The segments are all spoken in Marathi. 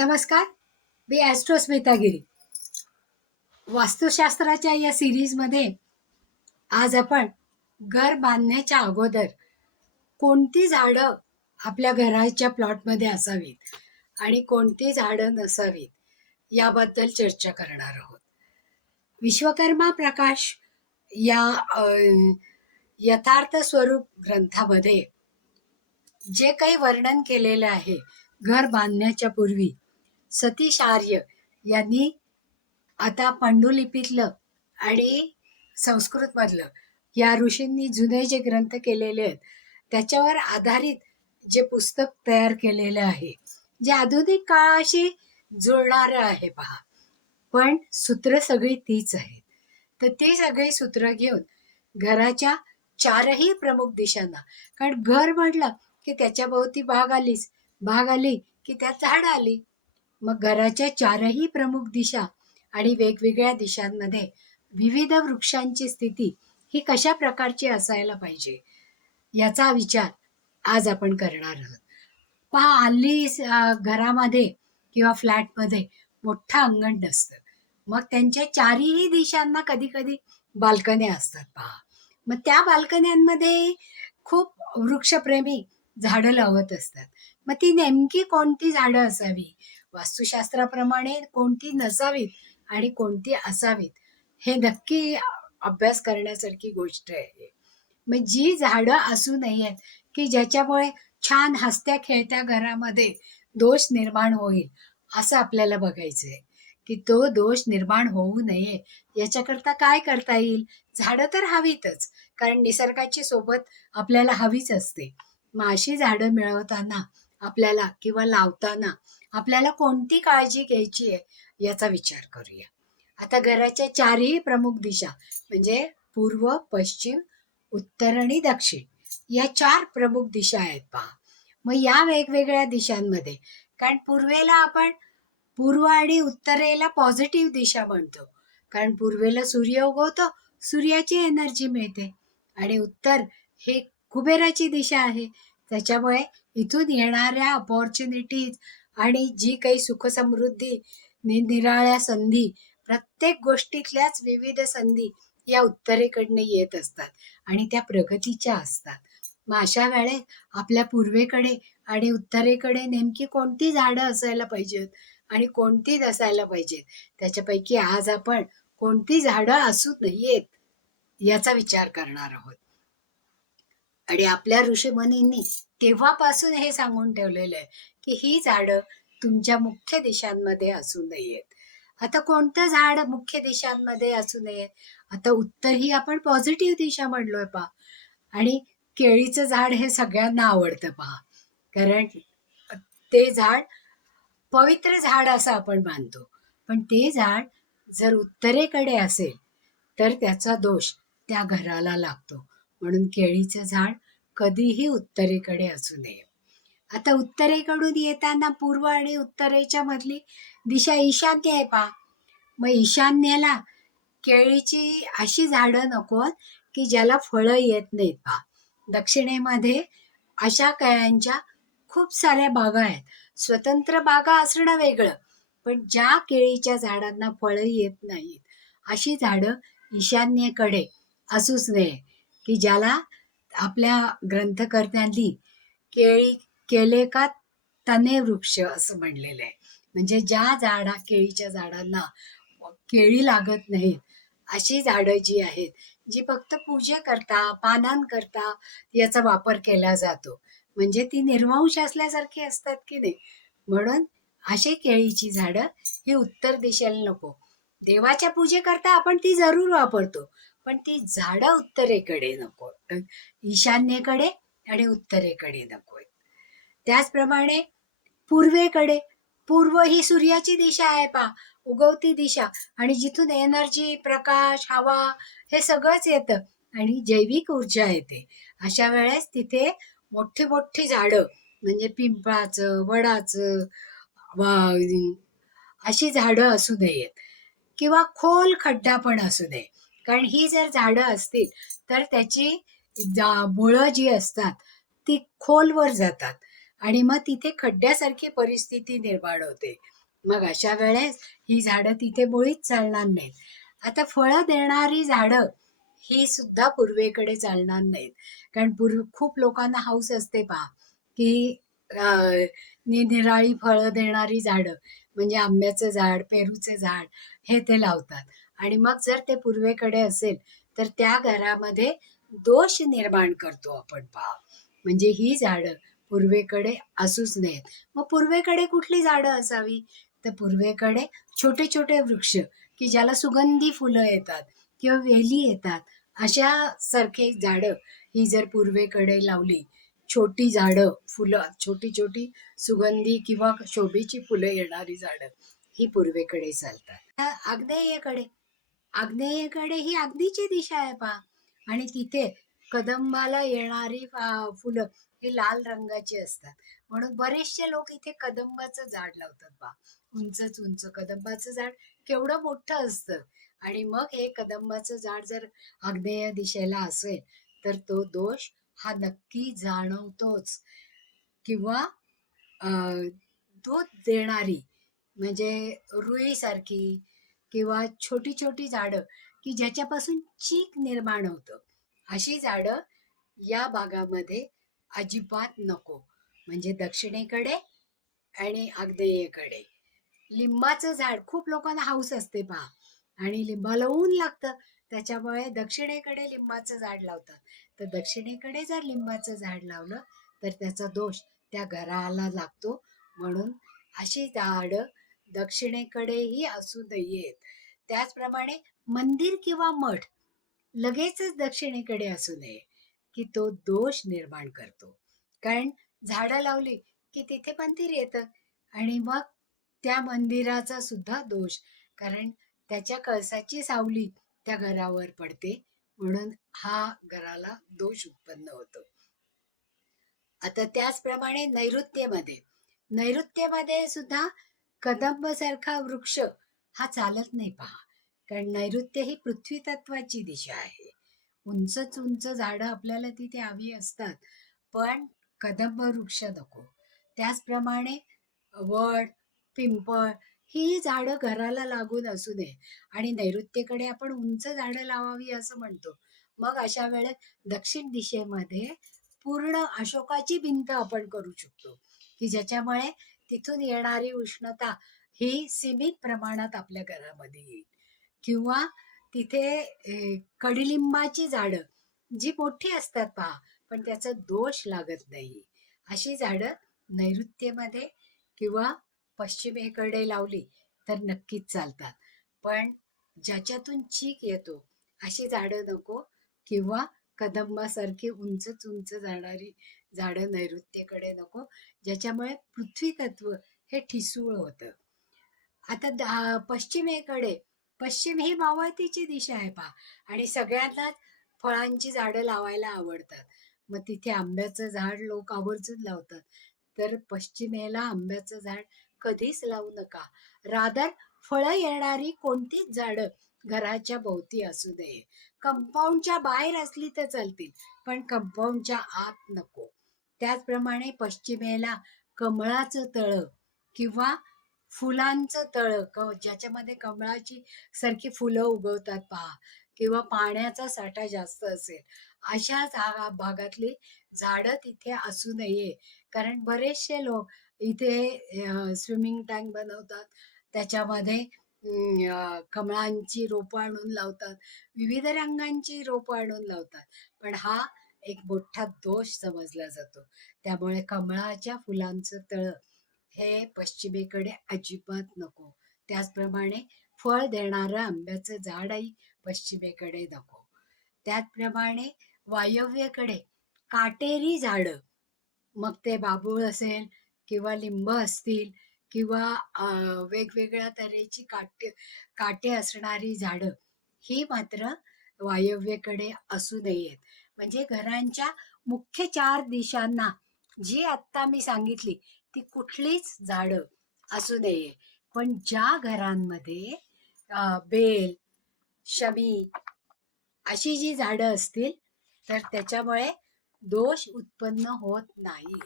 नमस्कार मी ॲस्ट्रो स्मितागिरी. वास्तुशास्त्राच्या या सिरीजमध्ये आज आपण घर बांधण्याच्या अगोदर कोणती झाडं आपल्या घराच्या प्लॉटमध्ये असावीत आणि कोणती झाडं नसावीत याबद्दल चर्चा करणार आहोत. विश्वकर्मा प्रकाश या यथार्थ स्वरूप ग्रंथामध्ये जे काही वर्णन केलेलं आहे घर बांधण्याच्या पूर्वी सतीश आर्य यांनी आता पांडुलिपीतलं आणि संस्कृतमधलं या ऋषींनी जुने जे ग्रंथ केलेले आहेत त्याच्यावर आधारित जे पुस्तक तयार केलेलं आहे जे आधुनिक काळाशी जुळणारं आहे पहा. पण सूत्र सगळी तीच आहेत. तर ती सगळी सूत्र घेऊन घराच्या चारही प्रमुख दिशांना कारण घर म्हटलं की त्याच्या भोवती बाग आलीच बाग आली की त्यात झाड आली. मग घराच्या चारही प्रमुख दिशा आणि वेगवेगळ्या दिशांमध्ये विविध वृक्षांची स्थिती ही कशा प्रकारची असायला पाहिजे याचा विचार आज आपण करणार आहोत. पहा हल्ली घरामध्ये किंवा फ्लॅटमध्ये मोठं अंगण नसतं. मग त्यांच्या चारही दिशांना कधी कधी बाल्कन्या असतात पहा. मग त्या बाल्कन्यांमध्ये खूप वृक्षप्रेमी झाडं लावत असतात. मग ती नेमकी कोणती झाडं असावी? वास्तुशास्त्राप्रमाणे कोणती नसावीत आणि कोणती असावीत हे नक्की अभ्यास करण्यासारखी गोष्ट आहे. मग जी झाडं असू नयेत की ज्याच्यामुळे छान हसत्या खेळत्या घरामध्ये दोष निर्माण होईल असं आपल्याला बघायचं आहे. की तो दोष निर्माण होऊ नये याच्याकरता काय करता येईल? झाडं तर हवीतच कारण निसर्गाची सोबत आपल्याला हवीच असते. मग अशी झाडं मिळवताना आपल्याला किंवा लावताना आपल्याला कोणती काळजी घ्यायची आहे याचा विचार करूया. आता घराच्या चारही प्रमुख दिशा म्हणजे पूर्व पश्चिम उत्तर आणि दक्षिण या चार प्रमुख दिशा आहेत पहा. मग या वेगवेगळ्या दिशांमध्ये कारण पूर्वेला आपण पूर्व आणि उत्तरेला पॉझिटिव्ह दिशा म्हणतो. कारण पूर्वेला सूर्य उगवतो सूर्याची एनर्जी मिळते. आणि उत्तर हे कुबेराची दिशा आहे. त्याच्यामुळे इथून येणाऱ्या अपॉर्च्युनिटीज आणि जी काही सुखसमृद्धी निराळ्या संधी प्रत्येक गोष्टीतल्याच विविध संधी या उत्तरेकडनं येत असतात आणि त्या प्रगतीच्या असतात. मग अशा वेळेत आपल्या पूर्वेकडे आणि उत्तरेकडे नेमकी कोणती झाडं असायला पाहिजेत आणि कोणती नसायला पाहिजेत? त्याच्यापैकी आज आपण कोणती झाडं असू नयेत याचा विचार करणार आहोत. आणि आपल्या ऋषीमुनींनी तेव्हापासून हे सांगून ठेवलेलं आहे की ही झाडं तुमच्या मुख्य दिशांमध्ये असू नयेत. आता कोणतं झाड मुख्य दिशांमध्ये असू नये आता उत्तर ही आपण पॉझिटिव्ह दिशा म्हणलोय पहा. आणि केळीचं झाड हे सगळ्यांना आवडतं पहा. कारण ते झाड पवित्र झाड असं आपण मानतो. पण ते झाड जर उत्तरेकडे असेल तर त्याचा दोष त्या घराला लागतो. म्हणून केळीचं झाड कधीही उत्तरेकडे असू नये. आता उत्तरेकडून येताना पूर्व आणि उत्तरेच्या मधली दिशा ईशान्य आहे पहा. मग ईशान्येला केळीची अशी झाडं नकोत की ज्याला फळं येत नाहीत पहा. दक्षिणेमध्ये अशा केळ्यांच्या खूप साऱ्या बागा आहेत. स्वतंत्र बागा असणं वेगळं पण ज्या केळीच्या झाडांना फळं येत नाहीत अशी झाडं ईशान्येकडे असूच नये की ज्याला आपल्या ग्रंथकर्त्यांनी केळी केले का तने वृक्ष असं म्हणलेलं आहे. म्हणजे ज्या झाडा केळीच्या झाडांना केळी लागत नाहीत अशी झाडं जी आहेत जी फक्त पूजे करता पानांकरता याचा वापर केला जातो. म्हणजे ती निर्वंश असल्यासारखी असतात की नाही? म्हणून अशी केळीची झाडं ही उत्तर दिशेला नको. देवाच्या पूजेकरता आपण ती जरूर वापरतो पण ती झाडं उत्तरेकडे नको. ईशान्येकडे आणि उत्तरेकडे नको. त्याचप्रमाणे पूर्वेकडे पूर्व ही सूर्याची दिशा आहे पा उगवती दिशा. आणि जिथून एनर्जी प्रकाश हवा हे सगळंच येतं. आणि जैविक ऊर्जा येते. अशा वेळेस तिथे मोठी मोठी झाडं म्हणजे पिंपळाचं वडाचं वा- अशी झाडं असू नयेत किंवा खोल खड्डा पण असू नये कारण ही जर झाडं असतील तर त्याची जा मुळं जी असतात ती खोलवर जातात. आणि मग तिथे खड्ड्यासारखी परिस्थिती निर्माण होते. मग अशा वेळेस ही झाडं तिथे मुळीच चालणार नाहीत. आता फळं देणारी झाडं ही सुद्धा पूर्वेकडे चालणार नाहीत. कारण पूर्व खूप लोकांना हाऊस असते पहा की अं, निरनिराळी फळं देणारी झाडं म्हणजे आंब्याचं झाड पेरूचे झाड हे ते लावतात. आणि मग जर ते पूर्वेकडे असेल तर त्या घरामध्ये दोष निर्माण करतो आपण पहा. म्हणजे ही झाडं पूर्वेकडे असूच नयेत. मग पूर्वेकडे कुठली झाडं असावी? तर पूर्वेकडे छोटे छोटे वृक्ष की ज्याला सुगंधी फुलं येतात किंवा वेली येतात अशा सारखे झाडं ही जर पूर्वेकडे लावली छोटी झाडं फुलं छोटी छोटी सुगंधी किंवा शोभेची फुलं येणारी झाडं ही पूर्वेकडे चालतात. आग्नेयेकडे. आग्नेयेकडे ही अग्नीची दिशा आहे पहा. आणि तिथे कदंबाला येणारी फुलं हे लाल रंगाचे असतात. म्हणून बरेचसे लोक इथे कदंबाचं झाड लावतात पहा उंचच उंच कदंबाचं झाड केवढं मोठं असतं. आणि मग हे कदंबाचं झाड जर आग्नेय दिशेला असेल तर तो दोष हा नक्की जाणवतोच. किंवा दूध देणारी म्हणजे रुईसारखी किंवा छोटी छोटी झाडं की ज्याच्यापासून चीक निर्माण होतं. अशी झाडं या भागामध्ये अजिबात नको. म्हणजे दक्षिणेकडे आणि आग्नेयेकडे लिंबाचं झाड खूप लोकांना हाऊस असते पहा. आणि लिंबाला ऊन लागतं. त्याच्यामुळे दक्षिणेकडे लिंबाचं झाड लावतात. तर दक्षिणेकडे जर लिंबाचं झाड लावलं तर त्याचा दोष त्या घराला लागतो. म्हणून अशी झाडं दक्षिणेकडेही असू नयेत त्याचप्रमाणे मंदिर किंवा मठ लगेचच दक्षिणेकडे असू नये. की तो दोष निर्माण करतो. कारण झाडं लावली की तिथे मंदिर येतं. आणि मग त्या मंदिराचा सुद्धा दोष. कारण त्याच्या कळसाची सावली त्या घरावर पडते. म्हणून हा घराला दोष उत्पन्न होतो. आता त्याचप्रमाणे नैऋत्येमध्ये. नैऋत्येमध्ये सुद्धा कदंब सारखा वृक्ष हा चालत नाही पहा. कारण नैऋत्य ही पृथ्वी तत्वाची दिशा आहे. उंचच उंच झाडं आपल्याला तिथे हवी असतात. पण कदंब वृक्ष नको. त्याचप्रमाणे वड पिंपळ ही झाडं घराला लागून असू नये आणि नैऋत्येकडे आपण उंच झाडं लावावी असं म्हणतो. मग अशा वेळेत दक्षिण दिशेमध्ये पूर्ण अशोकाची भिंत आपण करू शकतो. की ज्याच्यामुळे तिथून येणारी उष्णता ही सीमित प्रमाणात आपल्या घरामध्ये येईल. किंवा तिथे ए, कडुलिंबाची झाडं जी मोठी असतात पहा पण त्याचा दोष लागत नाही. अशी झाडं नैऋत्येमध्ये किंवा पश्चिमेकडे लावली तर नक्कीच चालतात. पण ज्याच्यातून चीक येतो अशी झाडं नको किंवा कदंबासारखी उंचच उंच जाणारी झाडं नैऋत्येकडे नको ज्याच्यामुळे पृथ्वी तत्व हे ठिसूळ होतं. आता पश्चिमेकडे पश्चिम ही मावळतीची दिशा आहे पहा. आणि सगळ्यांनाच फळांची झाडं लावायला आवडतात. मग तिथे आंब्याचं झाड लोक आवर्जून लावतात. तर पश्चिमेला आंब्याचं झाड कधीच लावू नका. रादर फळं येणारी कोणतीच झाडं घराच्या भोवती असू नये कंपाऊंडच्या बाहेर असली तर चालतील पण कंपाऊंडच्या आत नको. त्याचप्रमाणे पश्चिमेला कमळाचं तळं किंवा फुलांचं तळं क ज्याच्यामध्ये कमळाची सारखी फुलं उगवतात पहा. किंवा पाण्याचा साठा जास्त असेल. अशा जा भागातली झाडं तिथे असू नये. कारण बरेचसे लोक इथे स्विमिंग टँक बनवतात. त्याच्यामध्ये कमळांची रोपं आणून लावतात. विविध रंगांची रोपं आणून लावतात. पण हा एक मोठा दोष समजला जातो. त्यामुळे कमळाच्या फुलांचं तळं हे पश्चिमेकडे अजिबात नको. त्याचप्रमाणे फळ देणारं आंब्याचं झाडही पश्चिमेकडे नको. त्याचप्रमाणे वायव्येकडे काटेरी झाडं. मग ते बाबूळ असेल किंवा लिंब असतील किंवा वेगवेगळ्या तऱ्हेची काटे काटे असणारी झाडं ही मात्र वायव्येकडे असू नयेत. म्हणजे घरांच्या मुख्य चार दिशांना जी आत्ता मी सांगितली ती कुठलीच झाडं असू नये. पण ज्या घरांमध्ये बेल शमी अशी जी झाडं असतील तर त्याच्यामुळे दोष उत्पन्न होत नाही.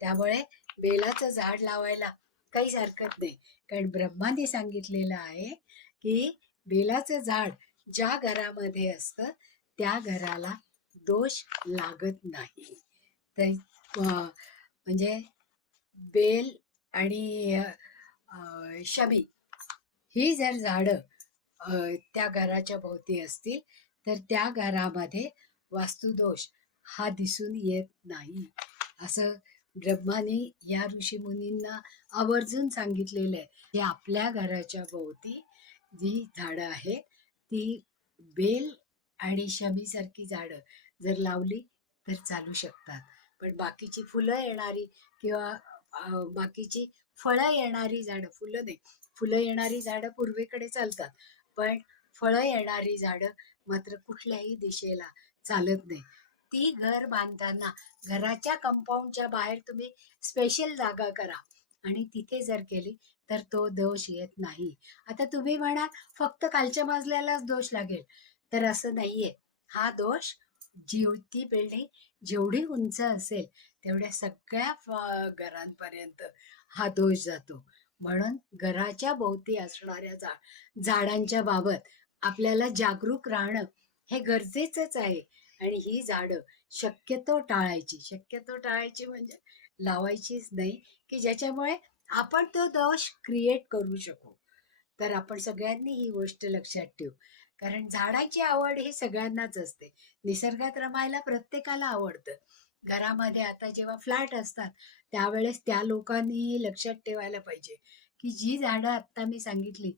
त्यामुळे बेलाचं झाड लावायला काहीच हरकत नाही. कारण ब्रह्माने सांगितलेलं आहे की बेलाचं झाड ज्या घरामध्ये असतं त्या घराला दोष लागत नाही. तर म्हणजे बेल आणि शबी शमी ही जर झाडं त्या घराच्या भोवती असतील तर त्या घरामध्ये वास्तुदोष हा दिसून येत नाही. असं ब्रह्माने या ऋषीमुनींना आवर्जून सांगितलेलं आहे. की आपल्या घराच्या भोवती जी झाडं आहेत ती बेल आणि शमीसारखी झाडं जर लावली तर चालू शकतात. पण बाकीची फुलं येणारी किंवा बाकीची फळं येणारी झाडं फुलं नाही. फुलं येणारी झाडं पूर्वेकडे चालतात पण फळं येणारी झाडं मात्र कुठल्याही दिशेला चालत नाही. ती घर बांधताना घराच्या कंपाऊंडच्या बाहेर तुम्ही स्पेशल जागा करा. आणि तिथे जर केली तर तो दोष येत नाही. आता तुम्ही म्हणा फक्त कालच्या मजल्यालाच दोष लागेल. तर असं नाहीये. हा दोष जीवती बिल्डिंग जेवढी उंच असेल तेवढ्या सगळ्या घरांपर्यंत हा दोष जातो. म्हणून घराच्या भोवती असणाऱ्या झा झाडांच्या बाबत आपल्याला जागरूक राहणं हे गरजेचंच आहे. आणि ही झाडं शक्यतो टाळायची. शक्यतो टाळायची म्हणजे लावायचीच नाही की ज्याच्यामुळे आपण तो दोष क्रिएट करू शकू. तर आपण सगळ्यांनी ही गोष्ट लक्षात ठेवू. कारण झाडाची आवड ही सगळ्यांनाच असते. निसर्गात रमायला प्रत्येकाला आवडतं. घरामध्ये आता जेव्हा फ्लॅट असतात त्यावेळेस त्या लोकांनी लक्षात ठेवायला पाहिजे. की जी झाडं आत्ता मी सांगितली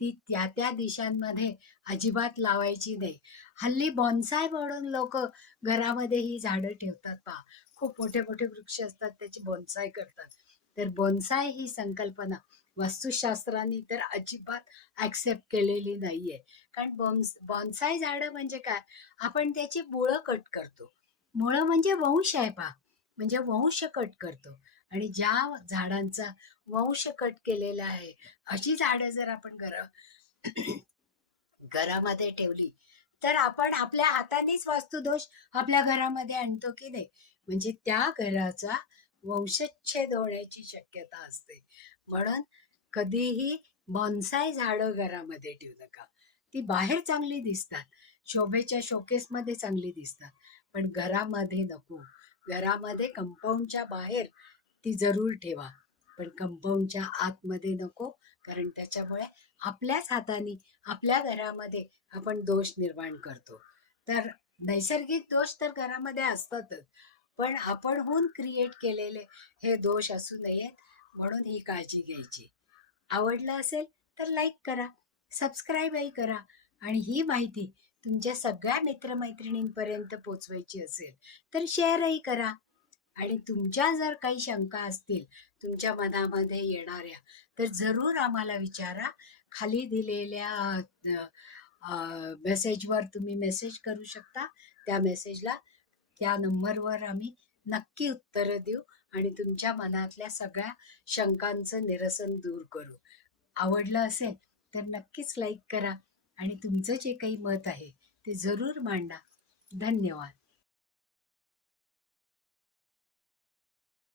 ती त्या त्या दिशांमध्ये अजिबात लावायची नाही. हल्ली बॉन्साय म्हणून लोक घरामध्ये ही झाडं ठेवतात पहा. खूप मोठे मोठे वृक्ष असतात त्याची बॉन्साय करतात. तर बॉन्साय ही संकल्पना वास्तुशास्त्राने तर अजिबात ऍक्सेप्ट केलेली नाहीये. कारण बॉन्स बॉन्साय झाडं म्हणजे काय? आपण त्याची मुळं कट करतो. मुळं म्हणजे वंश आहे पहा म्हणजे वंश कट करतो. आणि ज्या झाडांचा वंश कट केलेला आहे अशी झाडं जर आपण घरा घरामध्ये ठेवली तर आपण आपल्या हातानेच वास्तुदोष आपल्या घरामध्ये आणतो की नाही? म्हणजे त्या घराचा वंशच्छेद होण्याची शक्यता असते. म्हणून कधीही बॉन्साय झाडं घरामध्ये ठेवू नका. ती बाहेर चांगली दिसतात. शोभेच्या शोकेसमध्ये चांगली दिसतात. पण घरामध्ये नको. घरामध्ये कंपाऊंडच्या बाहेर ती जरूर ठेवा. पण कंपाऊंडच्या आतमध्ये नको कारण त्याच्यामुळे आपल्याच हाताने आपल्या घरामध्ये आपण दोष निर्माण करतो. तर नैसर्गिक दोष तर घरामध्ये असतातच पण आपण होऊन क्रिएट केलेले हे दोष असू नयेत म्हणून ही काळजी घ्यायची. आवडलं असेल तर लाईक करा सबस्क्राईबही करा आणि ही माहिती तुमच्या सगळ्या मित्रमैत्रिणींपर्यंत पोचवायची असेल तर शेअरही करा. आणि तुमच्या जर काही शंका असतील तुमच्या मनामध्ये येणाऱ्या तर जरूर आम्हाला विचारा. खाली दिलेल्या मेसेजवर तुम्ही मेसेज करू शकता. त्या मेसेजला त्या नंबरवर आम्ही नक्की उत्तरं देऊ आणि तुमच्या मनातल्या सगळ्या शंकांचं निरसन दूर करू. आवडलं असेल तर नक्कीच लाईक करा. आणि तुमचं जे काही मत आहे ते जरूर मांडा. धन्यवाद.